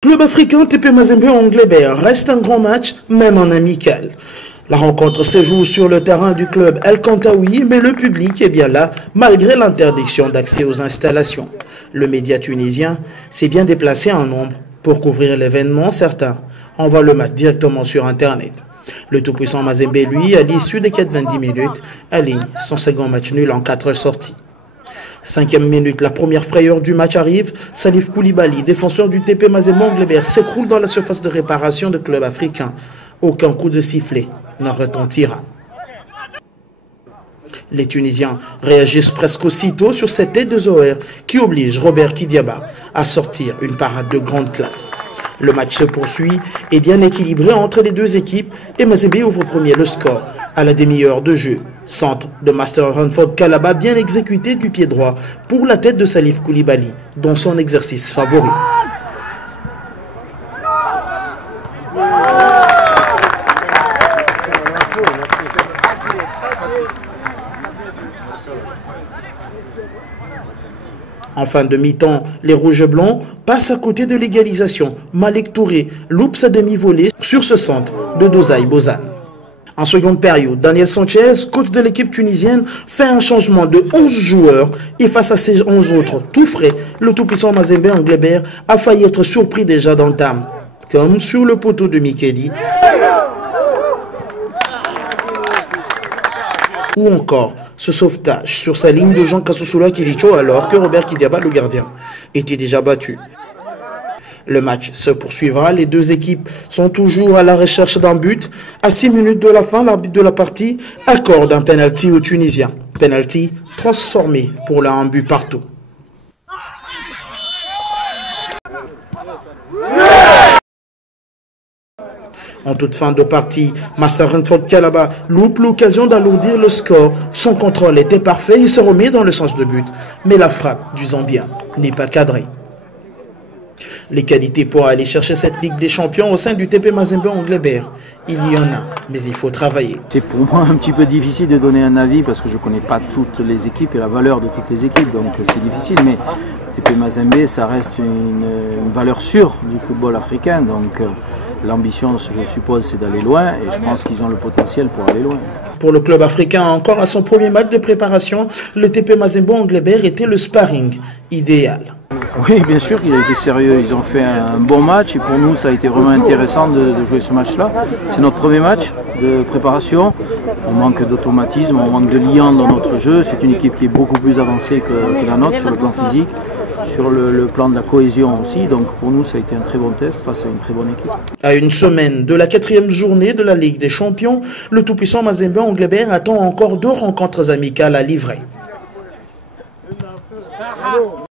Club africain TP Mazembe Anglebert reste un grand match, même en amical. La rencontre se joue sur le terrain du club El Kantaoui, mais le public est bien là, malgré l'interdiction d'accès aux installations. Le média tunisien s'est bien déplacé en nombre pour couvrir l'événement. Certains envoient le match directement sur Internet. Le tout-puissant Mazembe, lui, à l'issue des 90 minutes, aligne son second match nul en 4 sorties. 5e minute, la première frayeur du match arrive. Salif Koulibaly, défenseur du TP Mazembe Anglebert, s'écroule dans la surface de réparation de club africain. Aucun coup de sifflet n'en retentira. Les Tunisiens réagissent presque aussitôt sur cette tête de Zoher qui oblige Robert Kidiaba à sortir une parade de grande classe. Le match se poursuit et bien équilibré entre les deux équipes et Mazembe ouvre premier le score à la demi-heure de jeu. Centre de Master Ranford Kalaba bien exécuté du pied droit pour la tête de Salif Koulibaly dans son exercice favori. En fin de mi-temps, les Rouges-Blancs passent à côté de l'égalisation. Malek Touré loupe sa demi-volée sur ce centre de Dozaï Bozan. En seconde période, Daniel Sanchez, coach de l'équipe tunisienne, fait un changement de 11 joueurs et face à ces 11 autres tout frais, le tout-puissant Mazembe Anglebert a failli être surpris déjà d'entame, comme sur le poteau de Mikeli ou encore ce sauvetage sur sa ligne de Jean Kasousoula Kilicho alors que Robert Kidiaba, le gardien, était déjà battu. Le match se poursuivra, les deux équipes sont toujours à la recherche d'un but. À 6 minutes de la fin, l'arbitre de la partie accorde un penalty aux Tunisiens. Penalty transformé pour un but partout. En toute fin de partie, Master Ranford Kalaba loupe l'occasion d'alourdir le score. Son contrôle était parfait, il se remet dans le sens de but. Mais la frappe du Zambien n'est pas cadrée. Les qualités pour aller chercher cette Ligue des Champions au sein du TP Mazembe Anglebert, il y en a, mais il faut travailler. C'est pour moi un petit peu difficile de donner un avis parce que je ne connais pas toutes les équipes et la valeur de toutes les équipes, donc c'est difficile. Mais TP Mazembe, ça reste une valeur sûre du football africain, donc l'ambition, je suppose, c'est d'aller loin et je pense qu'ils ont le potentiel pour aller loin. Pour le club africain, encore à son premier match de préparation, le TP Mazembe Anglebert était le sparring idéal. Oui, bien sûr qu'il a été sérieux, ils ont fait un bon match et pour nous ça a été vraiment intéressant de jouer ce match-là. C'est notre premier match de préparation, on manque d'automatisme, on manque de liant dans notre jeu, c'est une équipe qui est beaucoup plus avancée que la nôtre sur le plan physique, sur le plan de la cohésion aussi, donc pour nous ça a été un très bon test face à une très bonne équipe. À une semaine de la 4e journée de la Ligue des Champions, le tout-puissant Mazembe Anglebert attend encore 2 rencontres amicales à livrer.